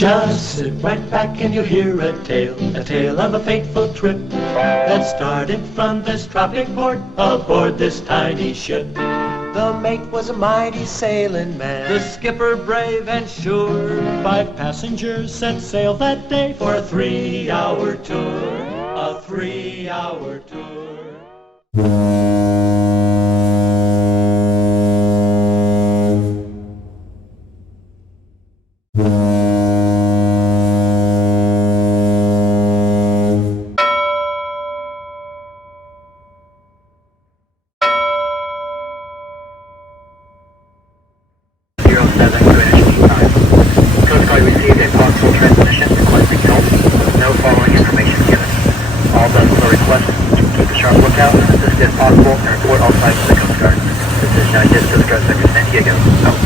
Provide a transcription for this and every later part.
Just sit right back and you'll hear a tale of a fateful trip that started from this tropic port aboard this tiny ship. The mate was a mighty sailing man, the skipper brave and sure. 5 passengers set sail that day for a 3-hour tour, a 3-hour tour. Coast Guard received a possible transmission requesting help with no following information given. All vessels are requested to keep a sharp lookout and assist if possible and report all signs to the Coast Guard. This is Yacht Coast Guard Sector San Diego. Out.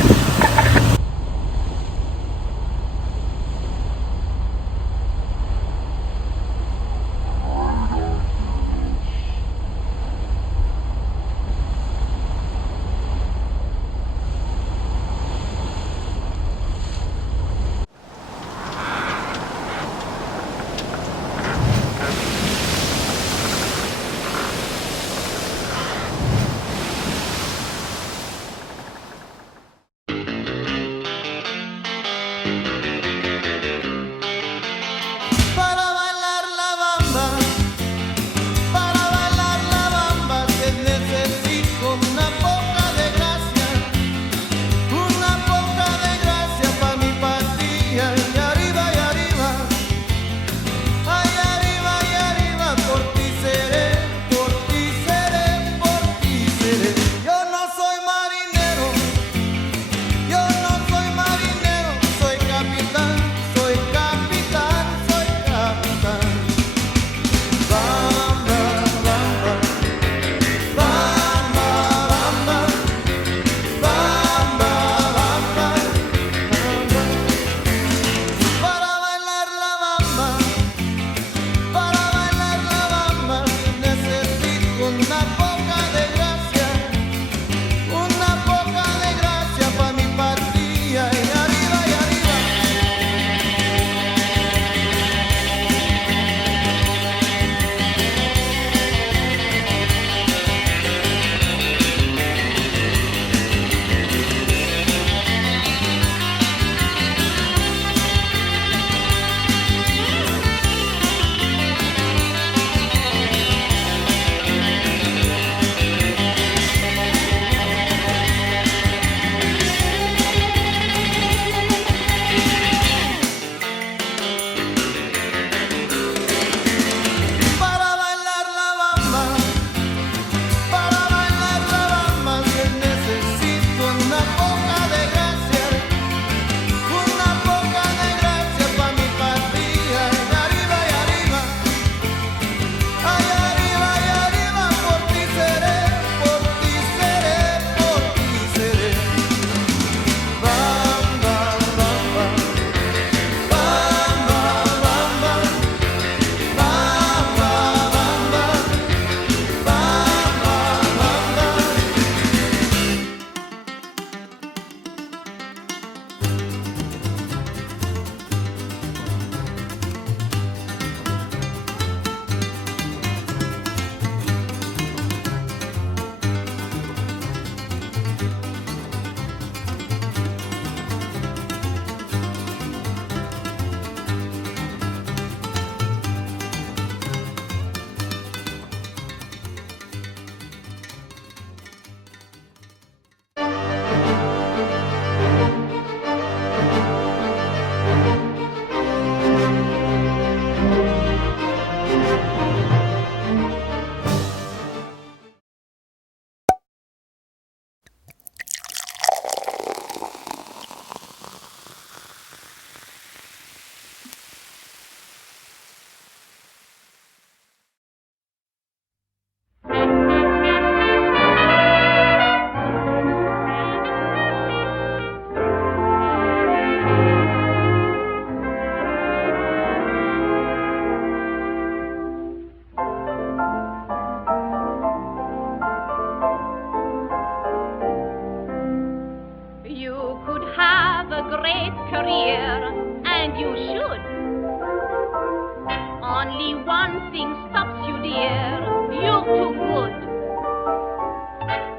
something stops you, dear, you're too good.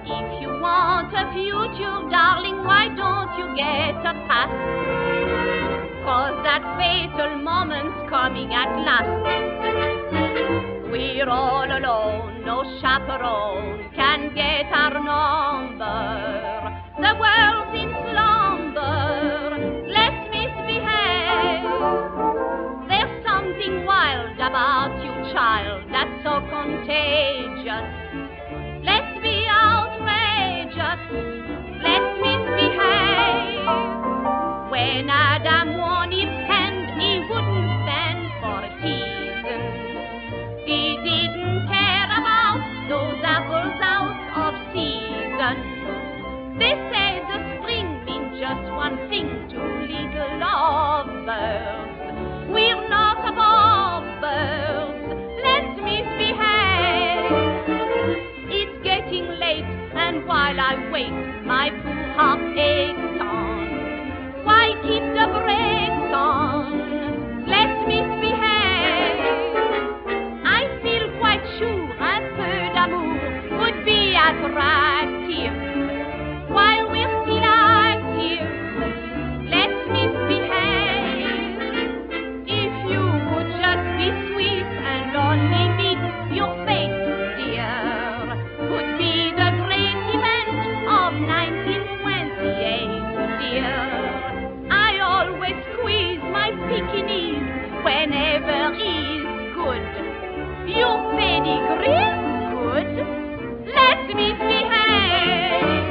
If you want a future, darling, why don't you get a pass? 'Cause that fatal moment's coming at last. We're all alone, no chaperone can get our number. The world's in slumber, let's misbehave. There's something wild about you, child, that's so contagious. Let's be outrageous, let's misbehave. When Adam won Eve's hand, he wouldn't stand for a teasin'. He didn't care about those apples out of season. They say the spring means just one thing to little lovebirds. We're not above birds, let's misbehave. It's getting late, and while I wait, my poor heart aches on. Why keep the brakes on? Let's misbehave. I feel quite sure un peu d'amour would be attractive. While we're still active, let's misbehave. If you would just be sweet and only meet your fate, dear, could be the great event of 1928, dear. I always squeeze my Pekingese whenever he's good. Your pedigree's good, let's misbehave.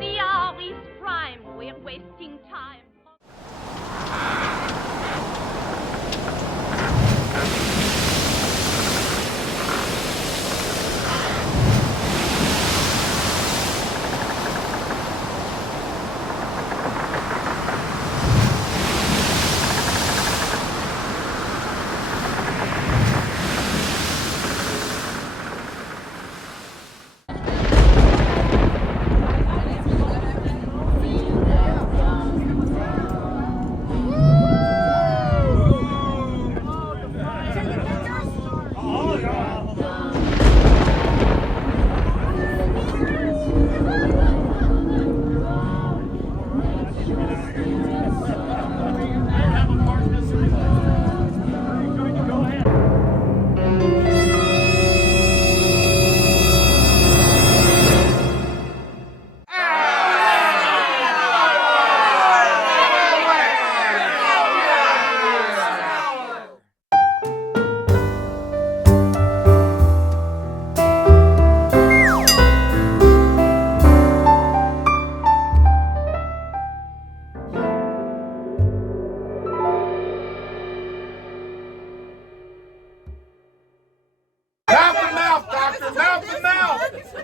The hour is prime, we're wasting time.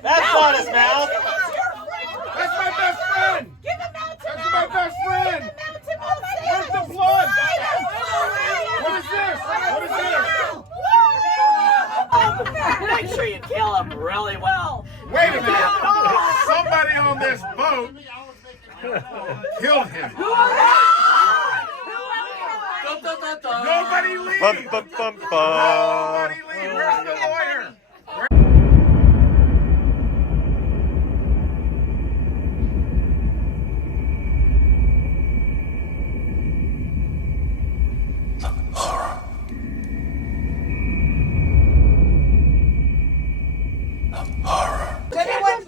That's not his mouth. That's my best friend. Give him out to That's my best friend. Where's the blood? What is this? What is this? Make sure you kill him really well. Wait a minute. Somebody on this boat killed him. Nobody leave. Bum, bum, bum, bum. Nobody leave. Where's the lawyer?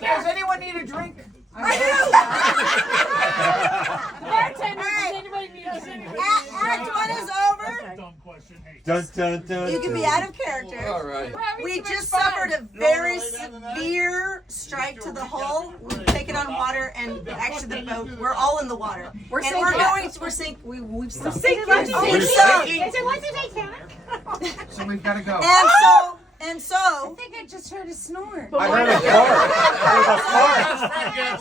Does anyone need a drink? Bartender, does anybody need a drink? Act 1 is over. Dun, dun, dun, You can be out of character. All right. We just suffered a very severe strike to the hull. We've taken on water, and actually the boat, we're all in the water. We're sinking. We're sinking. We've sinking. Once you take back. So we've got to go. And so. I think I just heard a snort. I heard a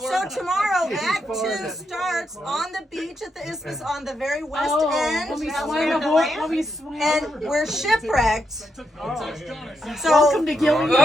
fart. So tomorrow, Act 2 starts on the beach at the isthmus on the very west end. And we're shipwrecked. So, Welcome to Gilligan.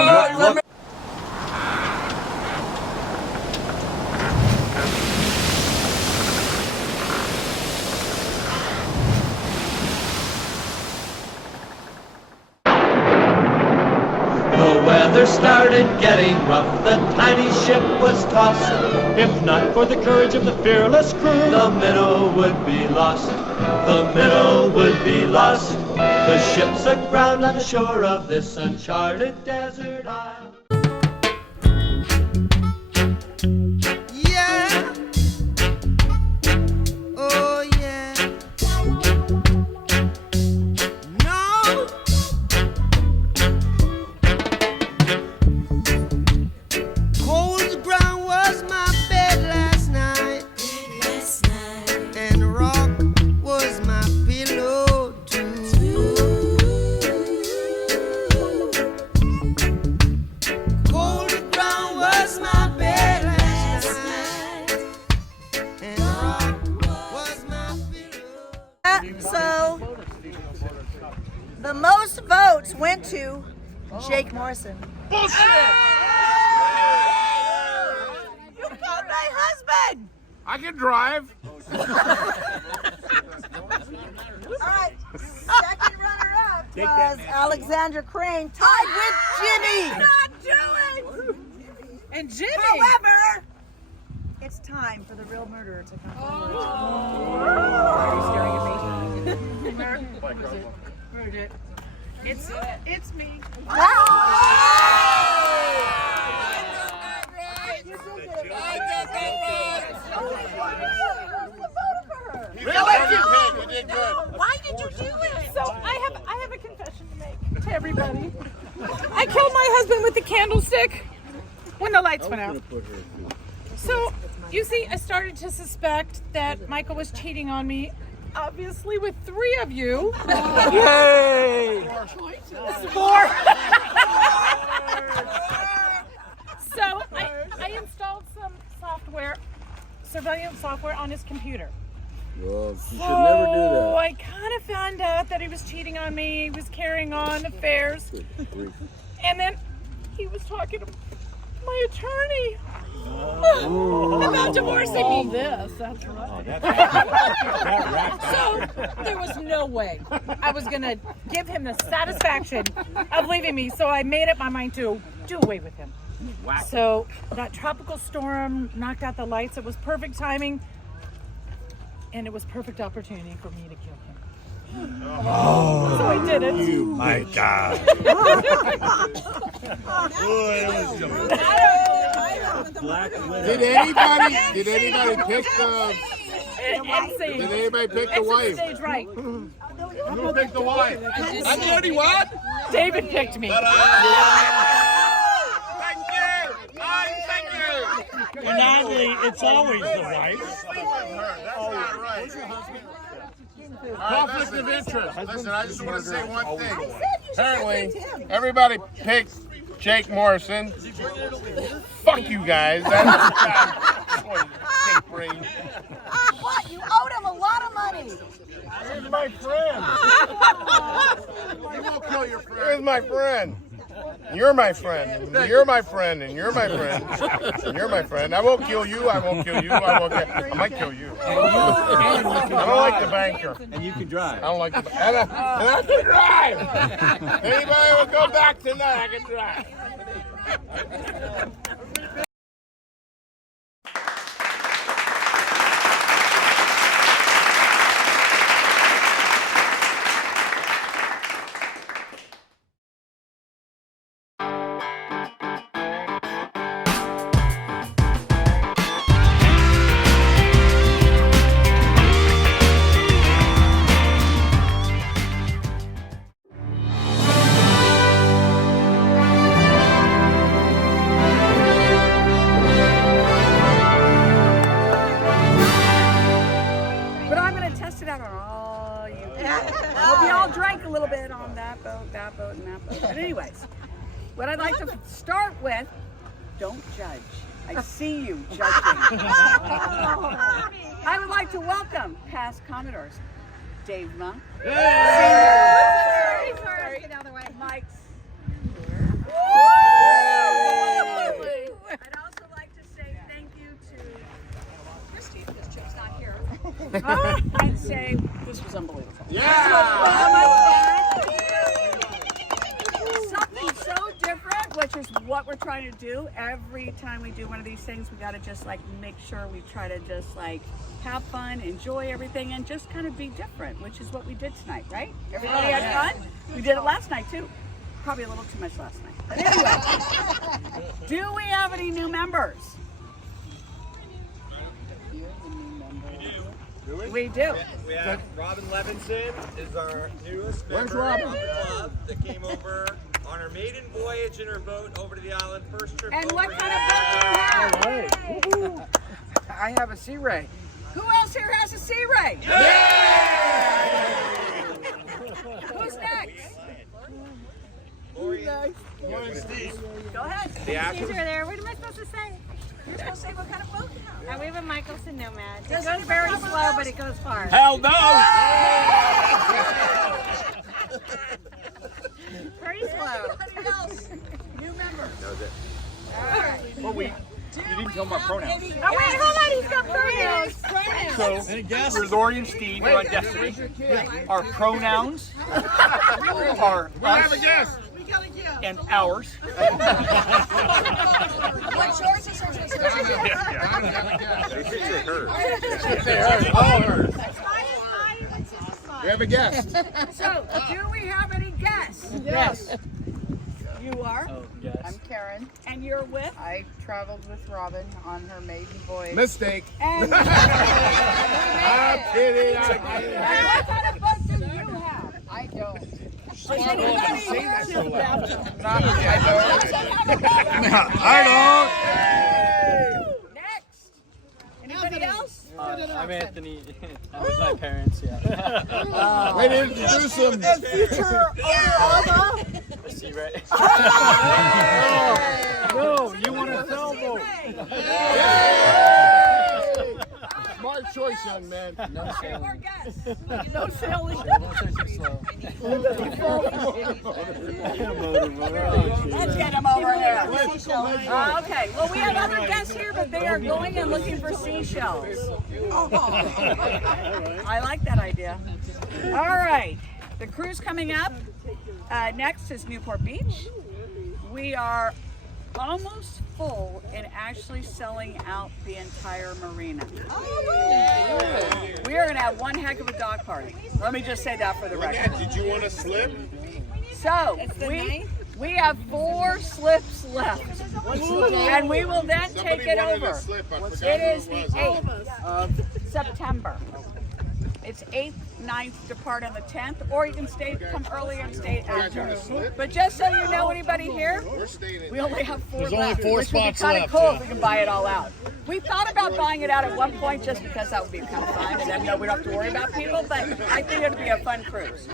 weather started getting rough, the tiny ship was tossed. If not for the courage of the fearless crew, the minnow would be lost. The minnow would be lost. The ship's aground on the shore of this uncharted desert isle. Yeah. Oh yeah. No. Cold ground was my bed last night. And rock was my pillow too. Cold ground was my bed last night. And rock was my pillow. So, the most votes went to Jake Morrison. Bullshit! You killed my husband! I can drive. All right, second runner-up was Alexandra Crane, tied with Jimmy. Not doing. And Jimmy. However, it's time for the real murderer to come forward. Are you staring at me? Bridget. It's me. You did good. Why did you do it? So I have a confession to make to everybody. I killed my husband with the candlestick when the lights went out. So you see, I started to suspect that Michael was cheating on me, obviously with 3 of you. Yay! Four. So I installed some software, surveillance software on his computer. Well, you should never do that. I kind of found out that he was cheating on me. He was carrying on affairs. And then he was talking to my attorney about divorcing me. This, that's right. So there was no way I was going to give him the satisfaction of leaving me. So I made up my mind to do away with him. Wow. So that tropical storm knocked out the lights. It was perfect timing. And it was perfect opportunity for me to kill him. Oh, so I did it. You my God. Did anybody pick the? Did anybody pick the wife? Stage right. Who picked the wife? I'm Jody. What? David picked me. Thank you. Thank you. And it's always the wife. Conflict of interest. Listen, I just want to say one thing. Apparently, everybody picked Jake Morrison. Fuck you guys. That's What? You owed him a lot of money. He's my friend. You won't kill your friend. He's my friend. You're my friend. And you're my friend. And you're my friend. And you're my friend. I won't kill you. I won't kill you. I might kill you. I don't like the banker. And you can drive. I don't like the banker. And I can drive. Anybody will go back tonight, I can drive. But anyways, what I'd like to start with, don't judge. I see you judging. I would like to welcome past Commodores, Dave Monk. Sorry. Get out of the way. Mike's. I'd also like to say thank you to Christy, because Chip's not here. I'd say this was unbelievable. Yeah! Something so different. different, which is what we're trying to do. Every time we do one of these things, we got to just like make sure we try to just like have fun, enjoy everything, and just kind of be different, which is what we did tonight, right? Everybody had fun? We did it last night too. Probably a little too much last night. But anyway, do we have any new members? We do. We have Robin Levinson is our newest Where's member Robin? of the club that came over on her maiden voyage in her boat over to the island. First trip And over what here. kind of boat do you have? I have a Sea Ray. Who else here has a Sea Ray? Who's next? Lori. Go ahead. The actor. These are there. What am I supposed to say? You're supposed to say what kind of boat you have. We have a Michelson Nomad. It Does goes anybody very have one of slow, those? but it goes far. Hell no! Pretty slow. Anybody else? New member. That was it. All right. Well, you didn't tell my pronouns. Oh, wait, hold on. He's got pronouns. So, we're Lori and Steve, we're on Destiny. Our pronouns are Have a us guess. and ours. What's yours? Is yours? Is yours? Is yours? They picture her. All hers. We have a guest. So, do we have any guests? Yes. You are? I'm Karen. And you're with? I traveled with Robin on her maiden voyage. Mistake. And I'm kidding. I'm kidding. what kind of boat do you have? I don't. Is anybody here? Not I Next. Anybody else? I'm Anthony. I'm with my parents, yeah. Way to introduce him. Future Alma. See, right? No, you want a sailboat. Smart choice, young man. No Any more guests? No sailing. Don't touch it slow. Let's get him over here. Okay, well, we have other guests here, but they are going and looking for seashells. I like that idea. All right, the cruise coming up. Next is Newport Beach. We are almost full in actually selling out the entire marina. We are going to have one heck of a dog party. Let me just say that for the record. Did you want to slip? So we have 4 slips left, and we will then take it over. It is the 8th of September. It's 8th, 9th, depart on the 10th, or you can come earlier and stay after. But just so you know, anybody here, we only have 4 There's left, only 4 which would be spots kind of left, cool yeah. if we can buy it all out. We thought about buying it out at one point just because that would be kind of fun, and then we don't have to worry about people, but I think it would be a fun cruise.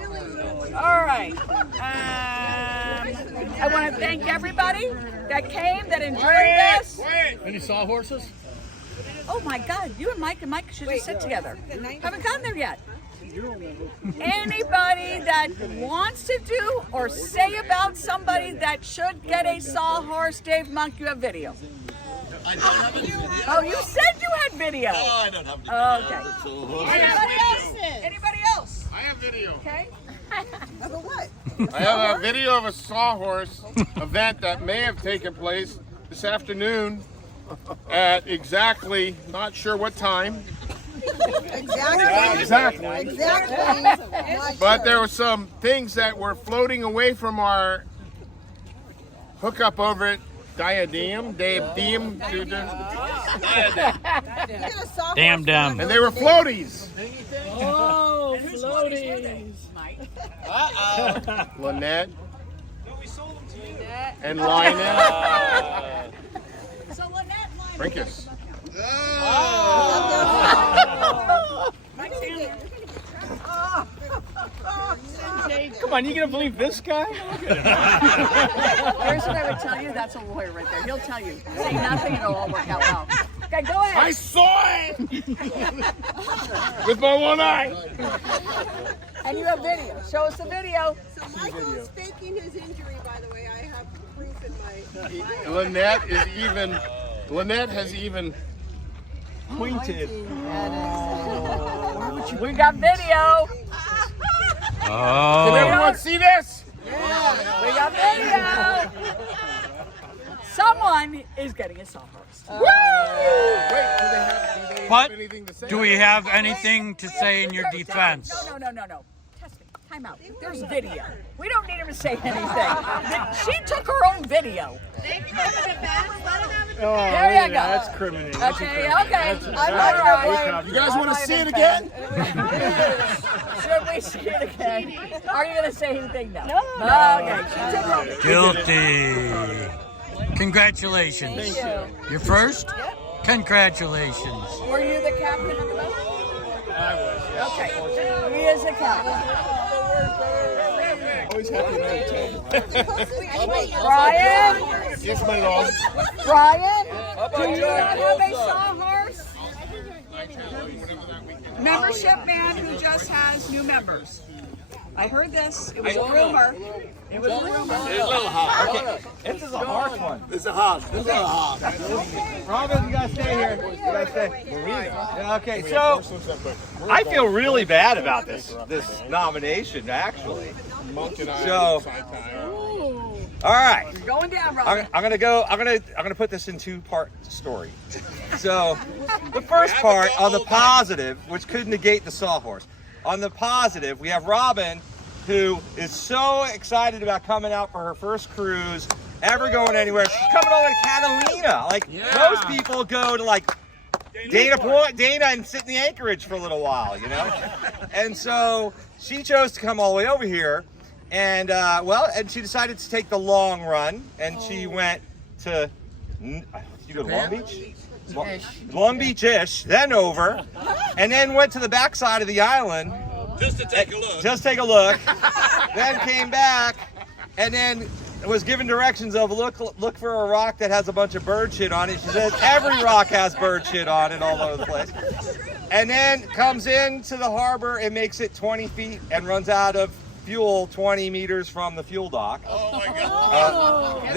All right. I want to thank everybody that came, that enjoyed this. Any sawhorses? Oh my God, you and Mike should just sit together. Haven't gotten there yet. Anybody that wants to do or say about somebody that should get a sawhorse, Dave Monk, you have video. I don't have any video. Oh, you said you had video. No, I don't have video. Okay. Anybody else? Anybody else? I have video. Okay. But what? I have a video of a sawhorse event that may have taken place this afternoon at exactly, not sure what time. Exactly. But there were some things that were floating away from our hookup over at Diadem. Damn dumb. And they were floaties. Oh, floaties. Lynette and Lynette. So Lynette, Brinkus. Come on, you gonna believe this guy? here's what I would tell you. That's a lawyer right there. He'll tell you. Say nothing, it'll all work out well. Okay, go ahead. I saw it with my one eye. And you have video. Show us the video. So Michael is faking his injury, by the way. I have proof in my Lynette has even Pointed. We got video. Can everyone see this? We got video. won is getting a sawhorse. But do we have anything to say in your defense? No. Test me. Time out. There's video. We don't need him to say anything. She took her own video. There you go. That's criminal. Okay. I'm not You guys want to see it again? Should we see it again? Are you going to say anything? No. Okay. She took her own. Guilty. Congratulations. Thank you. You're first? Yep. Congratulations. Were you the captain of the boat? I was. Okay. He is the captain. Always happy to entertain. Brian? Yes, my lord. Brian? Do you not have a sawhorse? Membership man who just has new members. I heard this. It was a rumor. It was a rumor. It's a little hot. Okay. This is a harsh one. It's a hot. Robin, you gotta stay here. You gotta stay. Yeah, okay, so I feel really bad about this nomination, actually. So, all right. You're going down, Robin. I'm gonna put this in two-part story. So, the first part on the positive, which could negate the sawhorse. On the positive, we have Robin, who is so excited about coming out for her first cruise, ever going anywhere. She's coming all the way to Catalina. Like, most people go to, like, Dana and sit in the Anchorage for a little while, you know? And so she chose to come all the way over here. And, and she decided to take the long run. And she went to, you go to Long Beach? Long Beach-ish, then over, and then went to the backside of the island. Just to take a look. Just take a look. Then came back, and then was given directions of look for a rock that has a bunch of bird shit on it. She says every rock has bird shit on it all over the place. And then comes into the harbor and makes it 20 feet and runs out of fuel 20 meters from the fuel dock. Oh my God.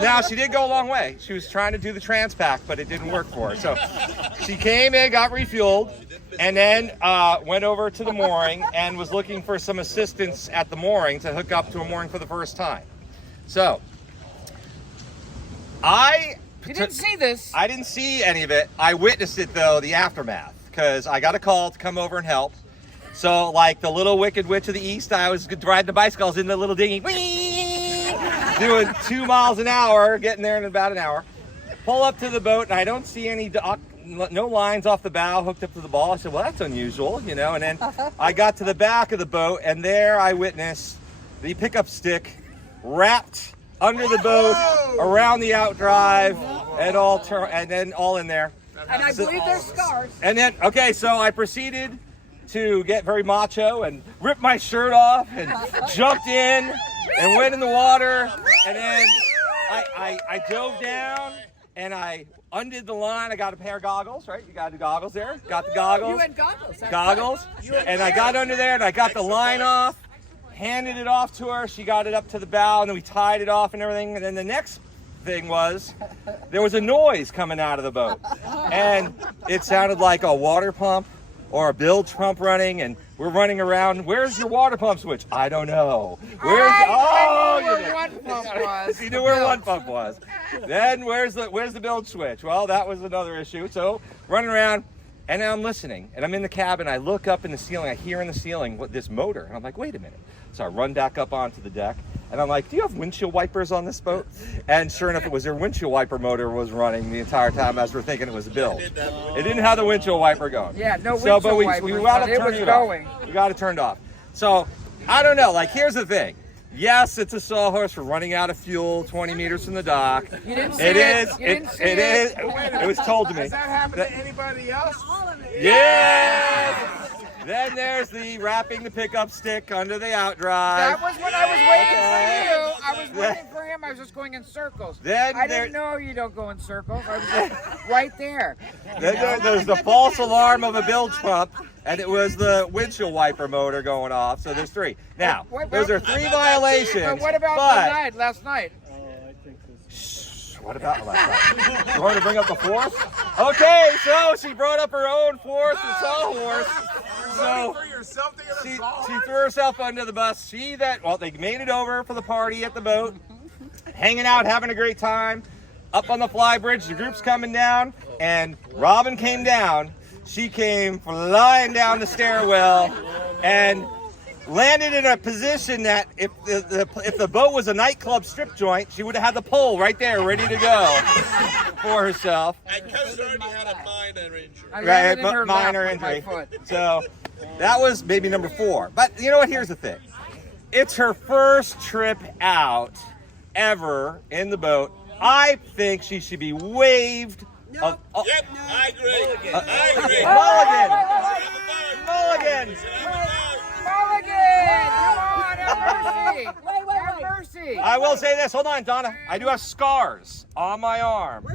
Now, she did go a long way. She was trying to do the Transpac, but it didn't work for her. So she came in, got refueled, and then went over to the mooring and was looking for some assistance at the mooring to hook up to a mooring for the first time. So You didn't see this. I didn't see any of it. I witnessed it, though, the aftermath, because I got a call to come over and help. So, like the little Wicked Witch of the East, I was riding the bicycles in the little dinghy. Doing 2 miles an hour, getting there in about an hour. Pull up to the boat, and I don't see any no lines off the bow hooked up to the ball. I said, well, that's unusual, you know. And then I got to the back of the boat, and there I witnessed the pickup stick wrapped under the boat, around the outdrive, and then all in there. And I believe there's scars. And then, okay, so I proceeded to get very macho and rip my shirt off and jumped in and went in the water, and then I dove down and I undid the line. I got a pair of goggles, right? You got the goggles there? Got the goggles. You had goggles. Goggles. And I got under there and I got the line off, handed it off to her. She got it up to the bow and then we tied it off and everything. And then the next thing was there was a noise coming out of the boat. And it sounded like a water pump or a bilge pump running, and we're running around. Where's your water pump switch? I don't know. I knew where one pump was. You knew where one pump was. Then where's the bilge switch? Well, that was another issue. So running around, and I'm listening, and I'm in the cabin. I look up in the ceiling. I hear in the ceiling this motor, and I'm like, wait a minute. So I run back up onto the deck, and I'm like, do you have windshield wipers on this boat? And sure enough, it was their windshield wiper motor was running the entire time as we're thinking it was a bilge. It didn't have the windshield wiper going. Yeah, no windshield wiper. We got to turn it off. We got to turn it off. So I don't know. Like, here's the thing. Yes, it's a sawhorse for running out of fuel 20 meters from the dock. You didn't see it. It is. It was told to me. Has that happened to anybody else? Yes. Then there's the wrapping the pickup stick under the outdrive. That was when I was waiting for you. I was waiting for him. I was just going in circles. I didn't know you don't go in circles. I was just right there. Then there's the false alarm of a bilge pump, and it was the windshield wiper motor going off. So there's three. Now, those are three violations. But what about last night? What about last night? You want to bring up the fourth? Okay, so she brought up her own fourth and sawhorse. So she threw herself under the bus. They made it over for the party at the boat. hanging out, having a great time. Up on the fly bridge, the group's coming down, and Robin came down. She came flying down the stairwell and landed in a position that if the boat was a nightclub strip joint, she would have had the pole right there ready to go for herself. And Coast already had a minor injury. Right, minor injury. So that was baby number 4. But you know what? Here's the thing. It's her first trip out ever in the boat. I think she should be waived. Yep, I agree. I agree. Mulligan. Come on, have mercy. Have mercy. I will say this. Hold on, Donna. I do have scars on my arm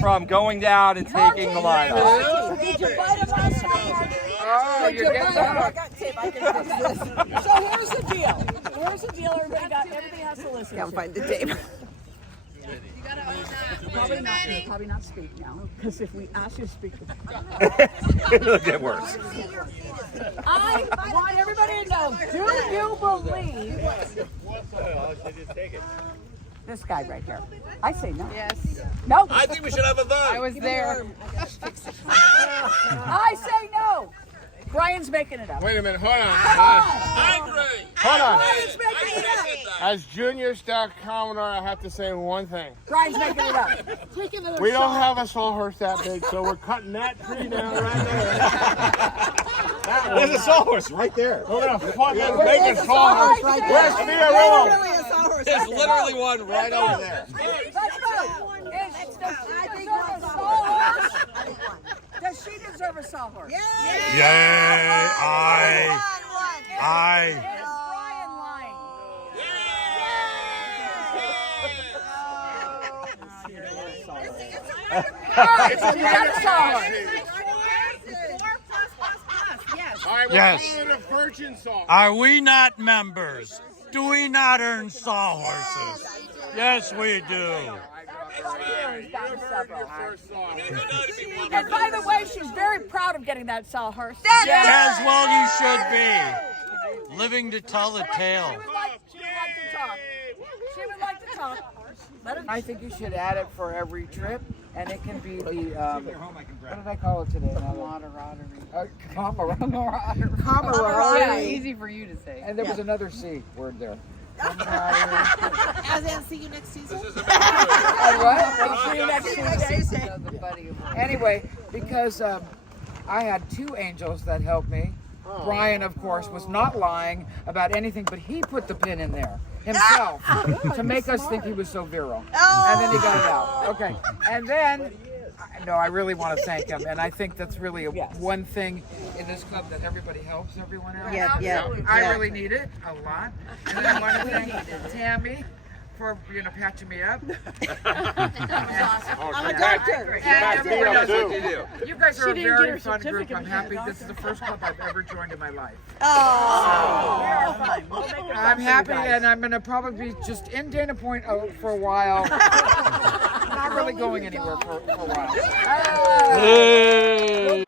from going down and taking the line off. Did you bite him last time? Oh, you're getting I got tape. I can fix this. So here's the deal. Here's the deal. Everybody has to listen. Can't find the tape. Probably not speak now, because if we ask you to speak, It'll get worse. I want everybody to know, do you believe this guy right here? I say no. Yes. No. I think we should have a vote. I was there. I say no. Brian's making it up. Wait a minute, hold on. I agree. Hold on. Brian's making it up. As Junior Star Commodore, I have to say one thing. Brian's making it up. We don't have a sawhorse that big, so we're cutting that tree down right there. There's a sawhorse right there. We're gonna fucking make a sawhorse right there. Where's Fiorello? There's literally one right over there. Does she deserve a sawhorse? Yay! I. Is Brian lying? All right, so you got a sawhorse. All right, we're Yes. calling it a virgin saw. Are we not members? Do we not earn sawhorses? Yes, we do. And by the way, she's very proud of getting that sawhorse. As well you should be. Living to tell the tale. She would like to talk. She would like to talk. I think you should add it for every trip, and it can be the, what did I call it today? Camaraderie. Yeah, easy for you to say. And there was another C word there. As in, see you next season. What? See you next Tuesday. Anyway, because I had 2 angels that helped me. Brian, of course, was not lying about anything, but he put the pin in there himself to make us think he was so virile. And then he got it out. Okay. And then, no, I really want to thank him. And I think that's really one thing in this club that everybody helps everyone out. I really need it a lot. And I want to thank Tammy for patching me up. I'm a doctor. And everyone knows what you do. You guys are a very fun group. I'm happy. This is the first club I've ever joined in my life. I'm happy, and I'm going to probably be just in Dana Point for a while. Not really going anywhere for a while.